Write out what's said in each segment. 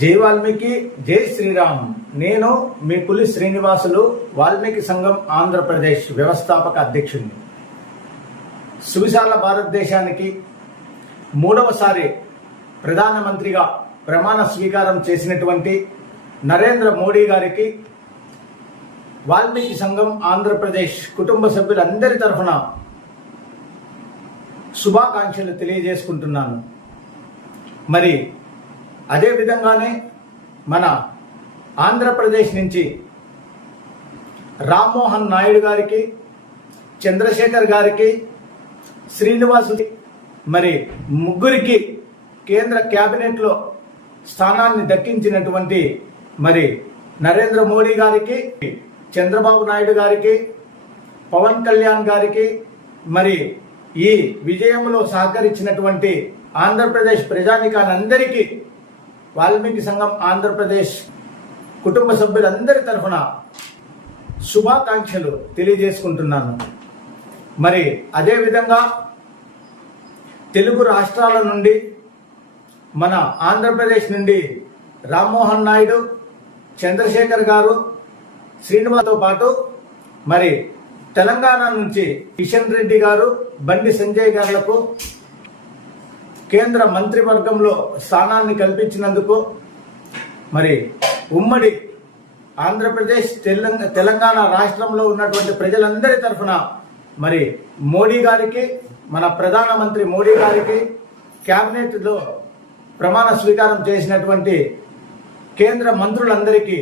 జై వాల్మీకి, జై శ్రీరామ్. నేను మీ పులి శ్రీనివాసులు, వాల్మీకి సంఘం ఆంధ్రప్రదేశ్ వ్యవస్థాపక అధ్యక్షుడిని. సువిశాల భారతదేశానికి మూడవసారి ప్రధానమంత్రిగా ప్రమాణ స్వీకారం చేసినటువంటి నరేంద్ర మోడీ గారికి వాల్మీకి సంఘం ఆంధ్రప్రదేశ్ కుటుంబ సభ్యులందరి తరఫున శుభాకాంక్షలు తెలియజేసుకుంటున్నాను. మరి అదే విధంగానే మన ఆంధ్రప్రదేశ్ నుంచి రామ్మోహన్ నాయుడు గారికి, చంద్రశేఖర్ గారికి, శ్రీనివాసు మరి ముగ్గురికి కేంద్ర కేబినెట్లో స్థానాన్ని దక్కించినటువంటి మరి నరేంద్ర మోడీ గారికి, చంద్రబాబు నాయుడు గారికి, పవన్ కళ్యాణ్ గారికి, మరి ఈ విజయంలో సహకరించినటువంటి ఆంధ్రప్రదేశ్ ప్రజానికాలందరికీ వాల్మీకి సంఘం ఆంధ్రప్రదేశ్ కుటుంబ సభ్యులందరి తరఫున శుభాకాంక్షలు తెలియజేసుకుంటున్నాను. మరి అదేవిధంగా తెలుగు రాష్ట్రాల నుండి మన ఆంధ్రప్రదేశ్ నుండి రామ్మోహన్ నాయుడు, చంద్రశేఖర్ గారు, శ్రీనివాస్తో పాటు మరి తెలంగాణ నుంచి కిషన్ రెడ్డి గారు, బండి సంజయ్ గారులకు కేంద్ర మంత్రివర్గంలో స్థానాన్ని కల్పించినందుకు మరి ఉమ్మడి ఆంధ్రప్రదేశ్ తెలంగాణ రాష్ట్రంలో ఉన్నటువంటి ప్రజలందరి తరఫున మరి మోడీ గారికి, మన ప్రధానమంత్రి మోడీ గారికి, క్యాబినెట్లో ప్రమాణ స్వీకారం చేసినటువంటి కేంద్ర మంత్రులందరికీ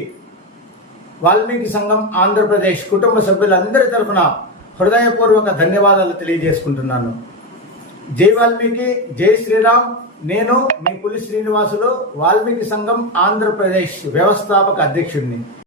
వాల్మీకి సంఘం ఆంధ్రప్రదేశ్ కుటుంబ సభ్యులందరి తరఫున హృదయపూర్వక ధన్యవాదాలు తెలియజేసుకుంటున్నాను. జై వాల్మీకి, జై శ్రీరామ్. నేను మీ పులి శ్రీనివాసులు, వాల్మీకి సంఘం ఆంధ్రప్రదేశ్ వ్యవస్థాపక అధ్యక్షుడిని.